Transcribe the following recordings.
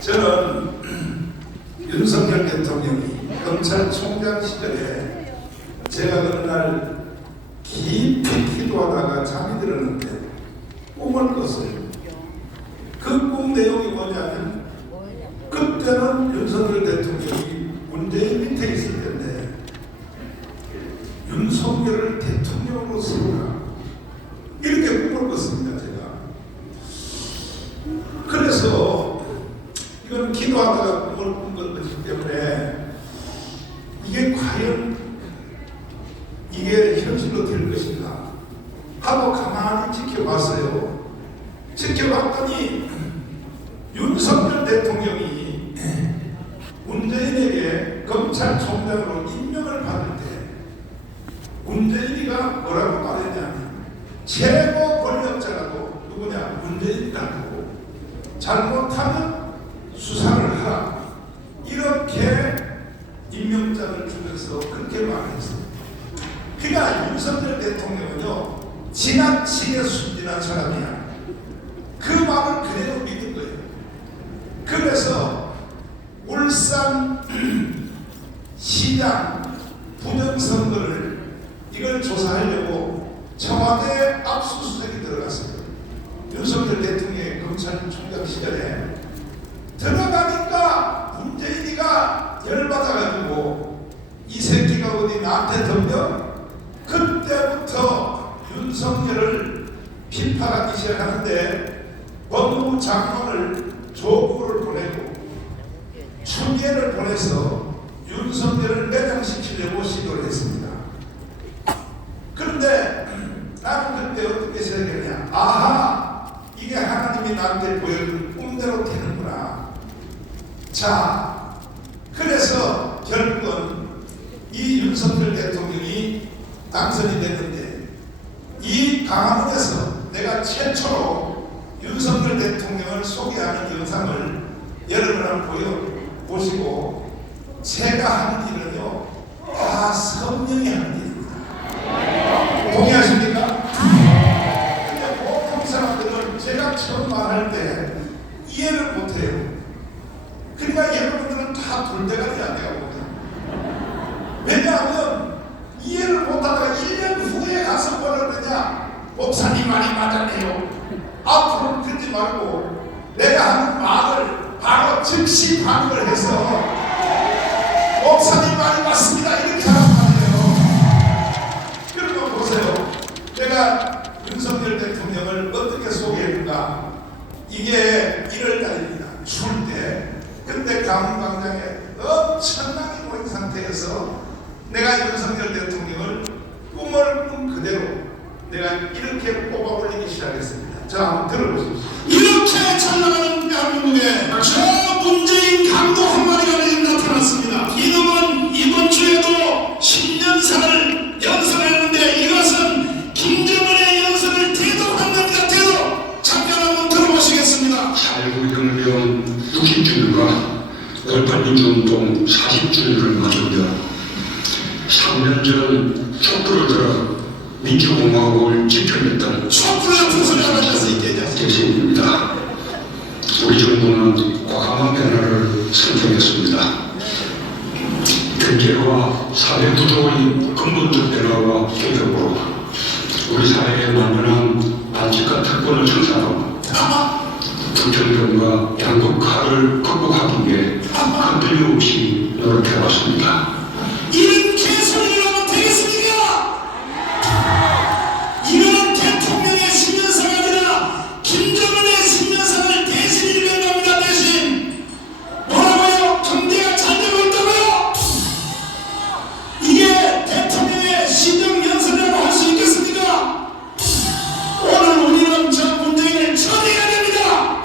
저는 윤석열 대통령이 검찰총장 시절에 제가 어느 날 깊이 기도하다가 잠이 들었는데 꿈을 꿨어요. 그 꿈 내용이 뭐냐면 그때는 윤석열 대통령이 문재인 밑에 있을 텐데 윤석열을 대통령으로 세우라 이렇게 꿈을 꿨습니다. 제가 그래서 이건 기도하다가 꿈을 꾼 것이기 때문에 이게 과연 이게 현실로 될 것인가 하고 가만히 지켜봤어요. 지켜봤더니 윤석열 대통령이 문재인에게 검찰총장으로 임명을 받을 때 문재인이가 뭐라고 말했냐면 최고 권력자라고 누구냐 문재인이라고 잘못하면 수사를 하라 이렇게 임명장을 주면서 그렇게 말했어요. 그러니까 윤석열 대통령은요 지나치게 순진한 사람이야. 그 말을 그대로 믿은 거예요. 그래서 울산 시장 부정선거를 이걸 조사하려고 청와대 압수수색이 들어갔어요. 윤석열 대통령의 검찰총장 시절에 들어가니까 문재인이가 열받아가지고 이 새끼가 어디 나한테 덤벼? 그때부터 윤석열을 비판하기 시작하는데 법무부 장관을 조국을 보내고 추미애를 보내서 윤석열을 매장시키려고 시도를 했습니다. 그런데 나는 그때 어떻게 생각했냐? 아하! 이게 하나님이 나한테 보여준 꿈대로 되는구나. 자, 그래서 결국은 이 윤석열 대통령이 당선이 됐는데 이 강화문에서 내가 최초로 윤석열 대통령을 소개하는 영상을 여러분을 보시고 제가 하는 일은요 다 성령이 하는 일입니다. 동의하십니까? 근데 보통 사람들은 제가 처음 말할 때 이해를 못해요. 그러니까 여러분들은 다 돌대가리 아니야 봅니다. 왜냐하면 이해를 못하다가 1년 후에 가서 뭐라 그러냐 목사님 말이 맞았네요. 앞으로는 그러지 말고 내가 하는 말을 바로 즉시 반응을 해서 목사님 말이 맞습니다 이렇게 하란 말이에요. 그러면 보세요. 내가 윤석열 대통령을 어떻게 소개했는가. 이게 1월달입니다. 추울 때. 근데 강원광장에 엄청나게 모인 상태에서 내가 윤석열 대통령을 꿈을 꾼 그대로 내가 이렇게 뽑아 올리기 시작했습니다. 자, 한번 들어보십시오. 이렇게 잘 나가는 대한민국에 저 문재인 강도 한 마리가 나타났습니다. 이놈은 이번 주에도 10년사를 연설했는데 이것은 김정은의 연설을 대독한 겁니다. 대독! 잠깐 한번 들어보시겠습니다. 4.19 혁명 60주년과 58민주운동 40주년을 맞습니다. 3년 전 촛불을 들어 민주공화국을 지켜냈던 촛불 같은 소리 하나 할수 있겠냐? 대신입니다. 우리 정부는 과감한 변화를 선택했습니다. 경제와 사회 구조의 근본적 변화와 개혁으로 우리 사회에 만연한 반칙과 특권을 청산하고 불평등과 양극화를 극복하기 위해 흔들림없이 노력해왔습니다. 이런 개소리를 하면 되겠습니까? 이거는 대통령의 신년사가 아니라 김정은의 신년사를 대신 읽은 겁니다. 대신 뭐라고요? 경제가 잘 되고 있다고요? 이게 대통령의 신년연설이라고 할 수 있겠습니까? 오늘 우리는 저 문재인을 처리해야 됩니다.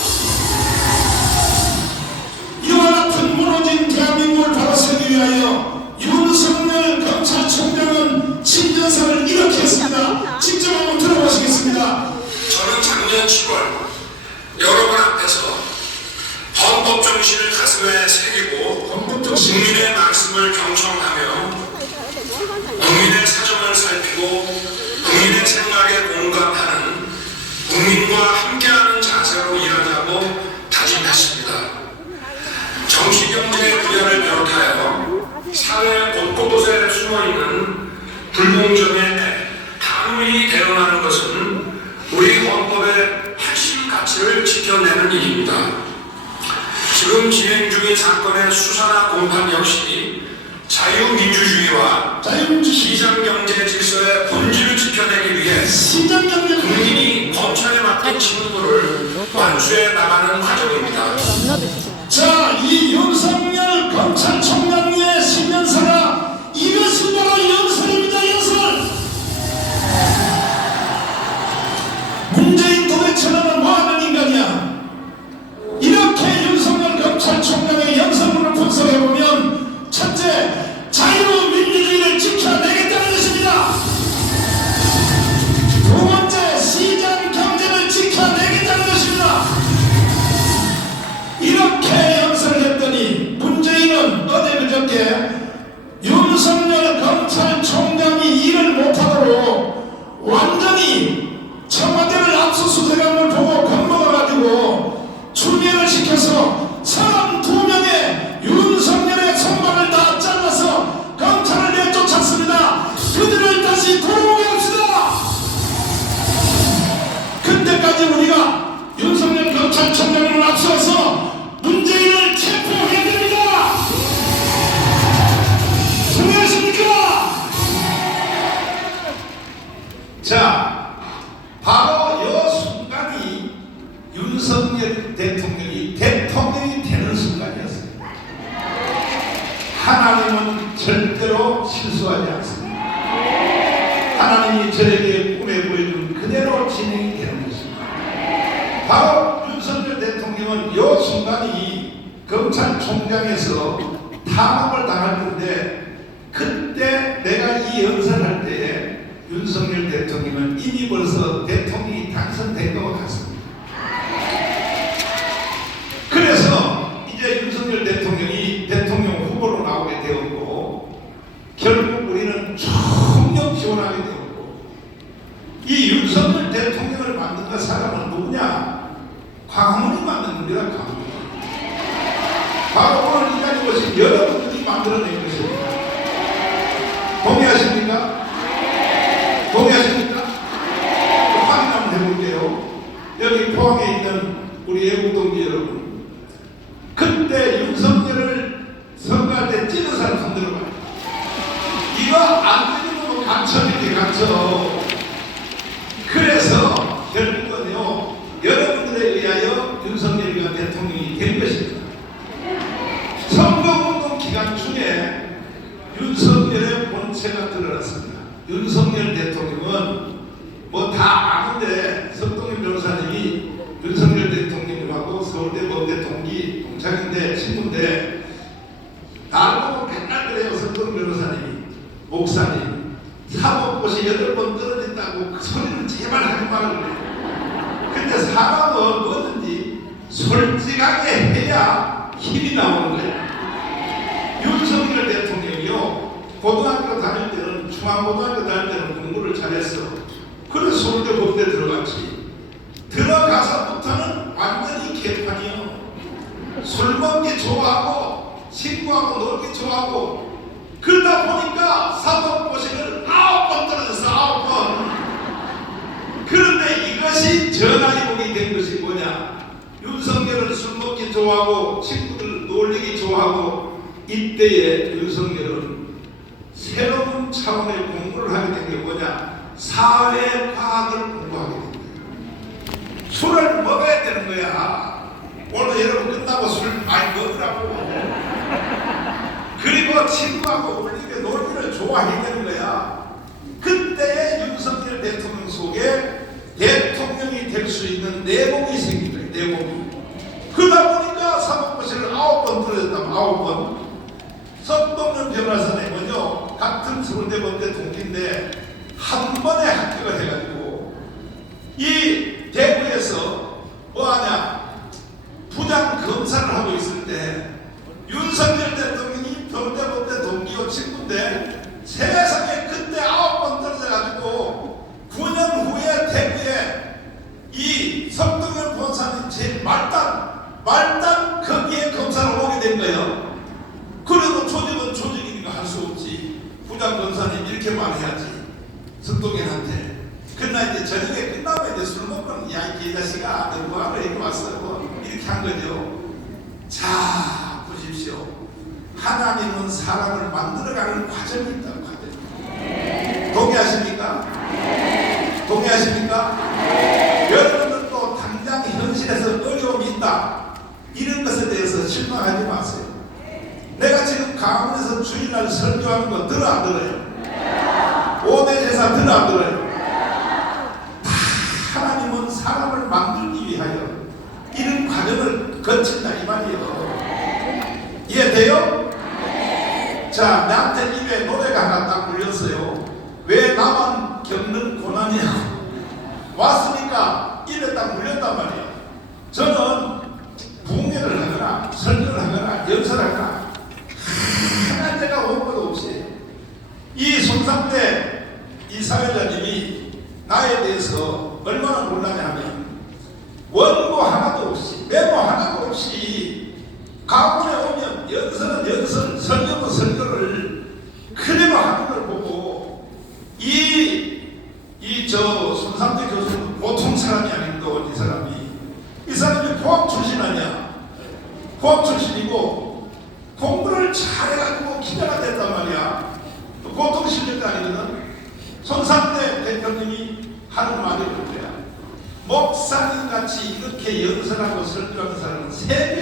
이와 같은 무너진 대한민국을 바로 세우기 위하여 윤석열 검찰총장은 신년사를 이렇게 했습니다. 직접 한번 들어보시겠습니다. 저는 작년 7월 여러분 앞에서 헌법 정신을 가슴에 새기고 국민의 말씀을 경청하며 국민의 사정을 살피고 국민의 생각에 공감하는 국민과 함께하는 자세로 일하자고 다짐했습니다. 지켜내는 일입니다. 지금 진행 중인 사건의 수사나 공판 역시 자유민주주의와 시장경제 질서의 본질을 지켜내기 위해 시장경제 국민이 검찰에 맡긴 직무를 완수해 나가는 과정입니다. 자, 이 윤석열 검찰총장의 신년사가 이것이 바로 연설입니다. 연설. 문재인 도대체 너는 뭐하는 인간이야? 이렇게 윤석열 검찰총장의 연설문을 분석해보면 첫째, 자유민주주의를 지켜내겠다는 것입니다. 두 번째, 시장경제를 지켜내겠다는 것입니다. 이렇게 연설을 했더니 문재인은 어제 그저께 윤석열 검찰총장이 일을 못하도록 완전히 청와대를 압수수색한 걸 보고 겁먹어가지고 추미애를 시켜서 사람 2명의 윤석열의 손발을 다 잘라서 검찰을 내쫓았습니다. 그들을 다시 돌아오게 합시다. 그때까지 우리가 윤석열 검찰총장을 앞서서 문재인을 체포해야 됩니다. 동의하십니까? 자, 바로 이 순간이 윤석열 대통령이 되는 순간이었습니다. 하나님은 절대로 실수하지 않습니다. 하나님이 저에게 꿈에 보여준 그대로 진행이 되는 것입니다. 바로 윤석열 대통령은 이 순간이 검찰총장에서 탄압을 당할 건데, 그때 내가 이 연설할 때에 윤석열 대통령은 이미 벌써 대통령이 당선된 것 같습니다. 그래서 이제 윤석열 대통령이 대통령 후보로 나오게 되었고, 결국 우리는 총력 지원하게 되었고, 이 윤석열 대통령을 만든 그 사람은 누구냐? 광화문이 만든 겁니다. 광화문. 바로 오늘 이 자리에 오신 여러분들이 만들어낸 것입니다. 동의하십니까? 동의하십니까? 확인 한번 해볼게요. 여기 포항에 있는 우리 애국동지 여러분, 그때 윤석열을 선거할 때 찍은 사람 손 들어봐요. 이거 안 되면 간첩이지, 간첩. 그래서 결국은요, 여러분들에 의하여 윤석열이가 대통령이 된 것입니다. 선거운동 기간 중에 윤석열의 본체가 드러났습니다. 윤석열 대통령은 뭐 다 아는데, 석동현 변호사님이 윤석열 대통령님하고 서울대 법대 동기 동창인데 친구인데, 나를 보고 맨날 그래요. 석동현 변호사님이, 목사님 사법고시 8번 떨어졌다고 그 소리를 제발 하지 말라고 그래요. 근데 사람은 뭐든지 솔직하게 해야 힘이 나오는 거야. 윤석열 대통령이요, 고등학교 다닐 때는, 중앙고등학교 다닐 때는 공부를 잘했어. 그래서 서울대 법대 들어갔지. 들어가서부터는 완전히 개판이요. 술 먹기 좋아하고 친구하고 놀기 좋아하고, 그러다 보니까 사법고시를 9번 떨어졌어. 9번. 그런데 이것이 전화위복이 된 것이 뭐냐? 윤석열은 술 먹기 좋아하고 친구들 놀리기 좋아하고, 이때에 윤석열은 새로운 차원의 공부를 하게 된 게 뭐냐? 사회과학을 공부하게 된 거야. 술을 먹어야 되는 거야. 오늘 여러분 끝나고 술 많이 먹으라고. 그리고 친구하고 울리게 놀기를 좋아해야 되는 거야. 그때의 윤석열 대통령 속에 대통령이 될 수 있는 내공이 생긴 거야. 내공이. 그러다 보니까 사법고시를 9번 떨어졌다면 9번. 석동현 변호사님은요, 같은 서울대 법대 동기인데 한 번에 합격을 해가지고 이 대구에서 뭐하냐, 부장 검사를 하고 있을 때 윤석열 대통령이 서울대 법대 동기요 친구인데, 세상에 그때 9번 떨어져가지고 9년 후에 대구에 이 석동현 변호사님 제일 말단 거기에 검사를 오게 된 거예요. 그래도 조직은 조직이니까 할 수 없지. 부장 검사님 이렇게 말해야지, 석동현한테. 그러나 이제 저녁에 끝나면 이제 술 먹고는, 야, 이 개자식아, 너 뭐하러 이렇게 왔어? 이렇게 한 거죠. 자, 보십시오. 하나님은 사람을 만들어가는 과정이 있다. 과정. 동의하십니까? 동의하십니까? 여러분들도 당장 현실에서 어려움이 있다. 이런 것에 대해서 실망하지 마세요. 내가 지금 강원에서 주일날 설교하는 거 들어 안 들어요? 5대 제사 들어 안 들어요? 다 하나님은 사람을 만들기 위하여 이런 과정을 거친다 이 말이에요. 이해돼요? 자, 나한테 입에 노래가 하나 딱 물렸어요. 왜 나만 겪는 고난이야? 왔으니까 입에 딱 물렸단 말이야. 저는 붕괴를 하거나 설교를 하거나 연설을 하거나 하나 제가 온 것 없이 이 손상대 이 사회자님이 나에 대해서 얼마나 놀라냐 하면 원고 하나도 없이 메모 하나도 없이 가문에 오면 연설은 연설, 설교는 설교를 그대로 하는 걸 보고 저 손상대 교수는 보통 사람이 아닌데 이 사람이 포항 출신 아니야. 포항 출신이고 공부를 잘해가지고 기자가 됐단 말이야. 보통 실력도 아니거든. 손상대 대표님이 하는 말이 그거야. 목사님같이 이렇게 연설하고 설교하는 사람은 세계